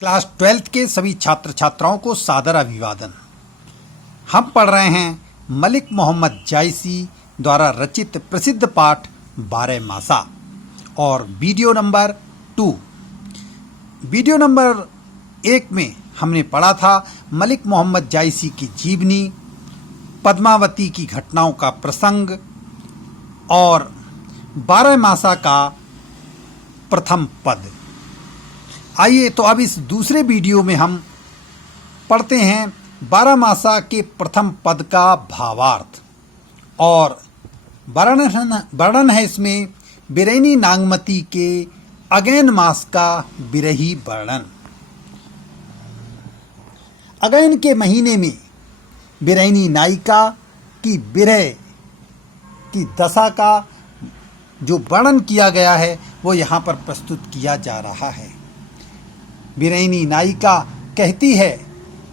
Class 12th के सभी छात्र छात्राओं को सादर अभिवादन। हम पढ़ रहे हैं मलिक मोहम्मद जायसी द्वारा रचित प्रसिद्ध पाठ 12 मासा और वीडियो नंबर 2। वीडियो नंबर 1 में हमने पढ़ा था मलिक मोहम्मद जायसी की जीवनी, पद्मावती की घटनाओं का प्रसंग और 12 मासा का प्रथम पद। आइए तो अब इस दूसरे वीडियो में हम पढ़ते हैं 12 मासा के प्रथम पद का भावार्थ और वर्णन है इसमें बिरैनी नागमती के अगैन मास का बिरही वर्णन। अगैन के महीने में बिरैनी नायिका की बिरह की दशा का जो वर्णन किया गया है वो यहाँ पर प्रस्तुत किया जा रहा है। बिरैनी नायिका कहती है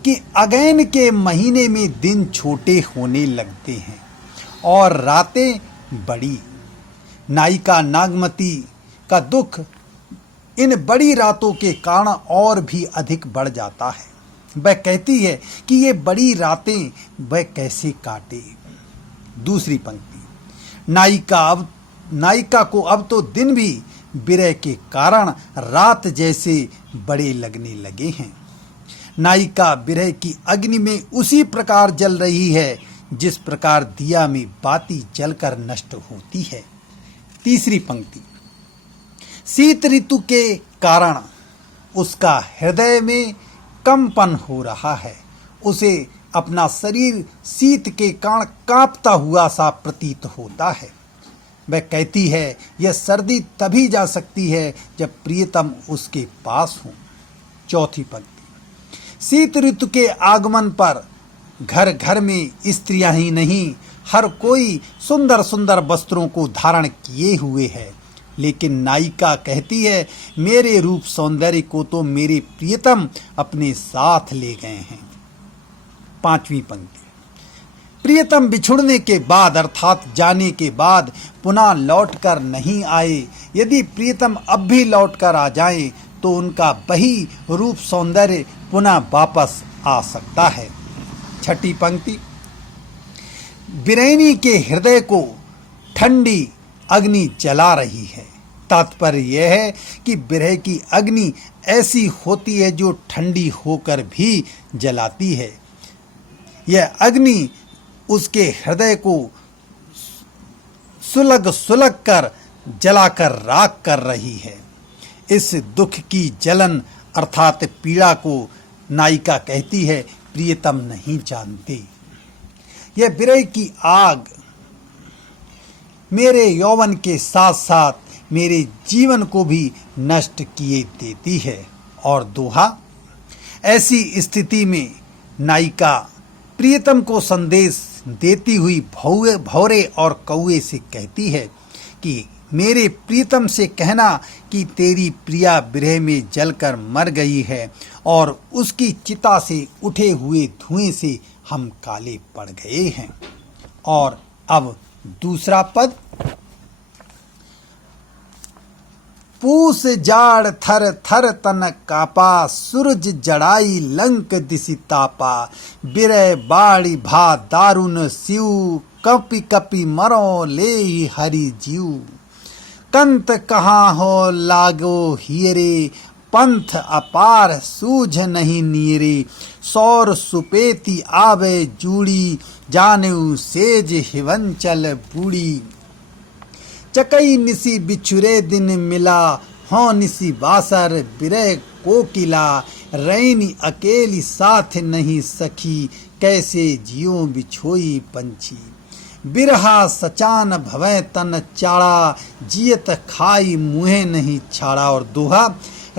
कि अगैन के महीने में दिन छोटे होने लगते हैं और रातें बड़ी। नायिका नागमती का दुख इन बड़ी रातों के कारण और भी अधिक बढ़ जाता है। वह कहती है कि ये बड़ी रातें वह कैसे काटे। दूसरी पंक्ति, नायिका को अब तो दिन भी बिरह के कारण रात जैसे बड़े लगने लगे हैं। नायिका बिरह की अग्नि में उसी प्रकार जल रही है जिस प्रकार दिया में बाती जलकर नष्ट होती है। तीसरी पंक्ति, शीत ऋतु के कारण उसका हृदय में कंपन हो रहा है। उसे अपना शरीर शीत के कारण कांपता हुआ सा प्रतीत होता है। वह कहती है यह सर्दी तभी जा सकती है जब प्रियतम उसके पास हो। चौथी पंक्ति, शीत ऋतु के आगमन पर घर घर में स्त्रियां ही नहीं हर कोई सुंदर सुंदर वस्त्रों को धारण किए हुए है, लेकिन नायिका कहती है मेरे रूप सौंदर्य को तो मेरे प्रियतम अपने साथ ले गए हैं। पांचवी पंक्ति, प्रियतम बिछुड़ने के बाद अर्थात जाने के बाद पुनः लौटकर नहीं आए। यदि प्रियतम अब भी लौटकर आ जाएं तो उनका वही रूप सौंदर्य पुनः वापस आ सकता है। छठी पंक्ति, बिरैनी के हृदय को ठंडी अग्नि जला रही है। तात्पर्य यह है कि बिरह की अग्नि ऐसी होती है जो ठंडी होकर भी जलाती है। यह अग्नि उसके हृदय को सुलग कर जलाकर राख कर रही है। इस दुख की जलन अर्थात पीड़ा को नायिका कहती है प्रियतम नहीं जानते। यह बिरह की आग मेरे यौवन के साथ साथ मेरे जीवन को भी नष्ट किए देती है। और दोहा, ऐसी स्थिति में नायिका प्रियतम को संदेश देती हुई भौरे और कौए से कहती है कि मेरे प्रियतम से कहना कि तेरी प्रिया बिरह में जलकर मर गई है और उसकी चिता से उठे हुए धुएं से हम काले पड़ गए हैं। और अब दूसरा पद, पूस जाड़ थर थर तन कापा सूरज जड़ाई लंक दिसी तापा बिरह बाड़ी भा दारुन सिउ कपि कपि मरो ले हरि जीव कंत कहाँ हो लागो हियरे पंथ अपार सूझ नहीं नीरे सौर सुपेति आवे जूड़ी जानेउ सेज हिवंचल बूढ़ी चकई निसी बिछुरे दिन मिला हो निसी बासर बिरह कोकिला रैनी अकेली साथ नहीं सखी कैसे जियो बिछोई पंछी बिरहा सचान भवै तन चाड़ा जियत खाई मुहे नहीं छाड़ा। और दोहा,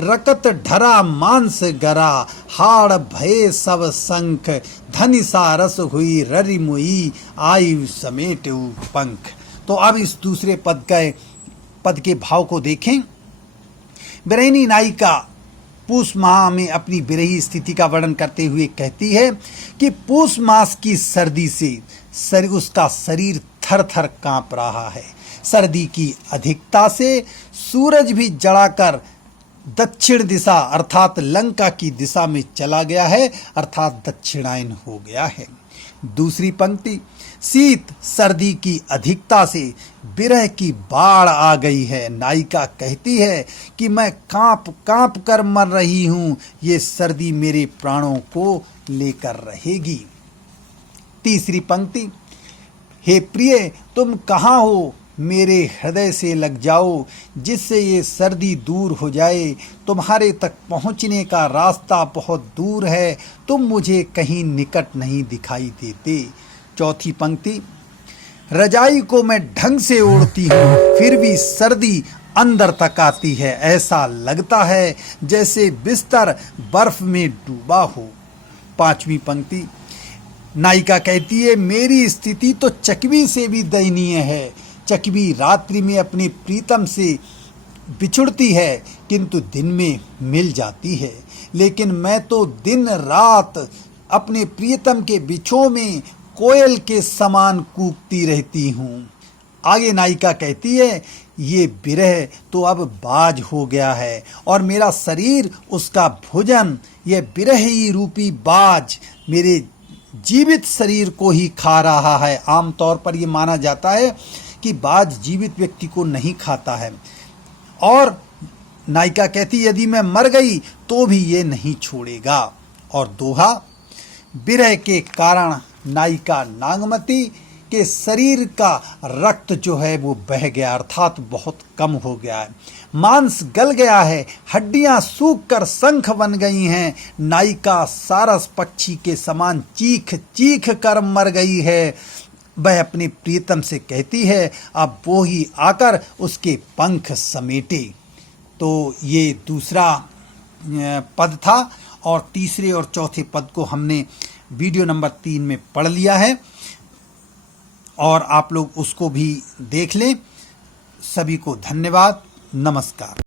रकत ढरा मांस गरा हाड़ भये सब संख धनि सारस हुई ररि मुई आयु समेट पंख। तो अब इस दूसरे पद के भाव को देखें। बिरैनी नायिका पूस माह में अपनी बिरही स्थिति का वर्णन करते हुए कहती है कि पूस मास की सर्दी से उसका शरीर थर थर कांप रहा है। सर्दी की अधिकता से सूरज भी जड़ाकर दक्षिण दिशा अर्थात लंका की दिशा में चला गया है, अर्थात दक्षिणायन हो गया है। दूसरी पंक्ति, शीत सर्दी की अधिकता से विरह की बाढ़ आ गई है। नायिका कहती है कि मैं कांप कांप कर मर रही हूँ, ये सर्दी मेरे प्राणों को लेकर रहेगी। तीसरी पंक्ति, हे प्रिय तुम कहाँ हो, मेरे हृदय से लग जाओ, जिससे ये सर्दी दूर हो जाए। तुम्हारे तक पहुँचने का रास्ता बहुत दूर है, तुम मुझे कहीं निकट नहीं दिखाई देते। चौथी पंक्ति, रजाई को मैं ढंग से ओढ़ती हूँ, फिर भी सर्दी अंदर तक आती है। ऐसा लगता है जैसे बिस्तर बर्फ में डूबा हो। पांचवी पंक्ति, नायिका कहती है मेरी स्थिति तो चकवी से भी दयनीय है। चकवी रात्रि में अपने प्रीतम से बिछुड़ती है, किंतु दिन में मिल जाती है, लेकिन मैं तो दिन रात अपने प्रियतम के बिछोह में कोयल के समान कूकती रहती हूँ। आगे नायिका कहती है ये विरह तो अब बाज हो गया है और मेरा शरीर उसका भोजन, यह विरह ही रूपी बाज मेरे जीवित शरीर को ही खा रहा है। आमतौर पर यह माना जाता है कि बाज जीवित व्यक्ति को नहीं खाता है, और नायिका कहती यदि मैं मर गई तो भी ये नहीं छोड़ेगा। और दोहा, विरह के कारण नायिका नागमती के शरीर का रक्त जो है वो बह गया, अर्थात बहुत कम हो गया है। मांस गल गया है, हड्डियां सूख कर शंख बन गई हैं। नायिका सारस पक्षी के समान चीख चीख कर मर गई है। वह अपने प्रीतम से कहती है अब वो ही आकर उसके पंख समेटे। तो ये दूसरा पद था, और तीसरे और चौथे पद को हमने वीडियो नंबर 3 में पढ़ लिया है, और आप लोग उसको भी देख लें। सभी को धन्यवाद, नमस्कार।